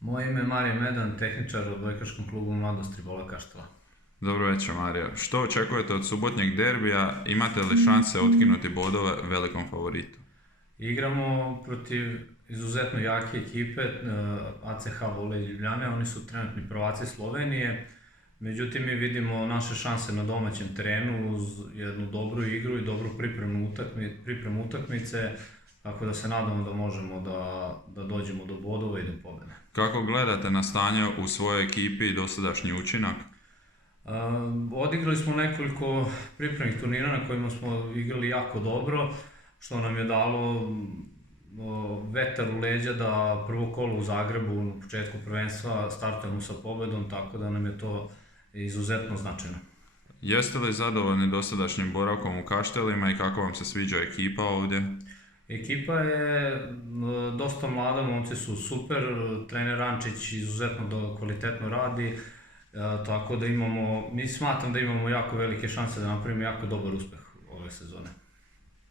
Moje ime je Mario Medan, tehničar u odbojkaškom klubu Mladost Ribola Kaštela. Dobro večer, Mario. Što očekujete od subotnjeg derbija? Imate li šanse otkinuti bodove velikom favoritu? Igramo protiv izuzetno jake ekipe, ACH Vole iz Ljubljane, oni su trenutni prvaci Slovenije. Međutim, mi vidimo naše šanse na domaćem terenu uz jednu dobru igru i dobru pripremu utakmice, tako da se nadamo da možemo da dođemo do bodova i do pobjede. Kako gledate na stanje u svojoj ekipi i dosadašnji učinak? Odigrali smo nekoliko pripremnih turnira na kojima smo igrali jako dobro, što nam je dalo vetar u leđa da prvo kolo u Zagrebu na početku prvenstva startujemo sa pobedom, tako da nam je to izuzetno značajno. Jeste li zadovoljni dosadašnjim boravkom u Kaštelima i kako vam se sviđa ekipa ovdje? Ekipa je dosta mlada, momci su super, trener Rančić izuzetno kvalitetno radi, tako da mi smatram da imamo jako velike šanse da napravimo jako dobar uspeh ove sezone.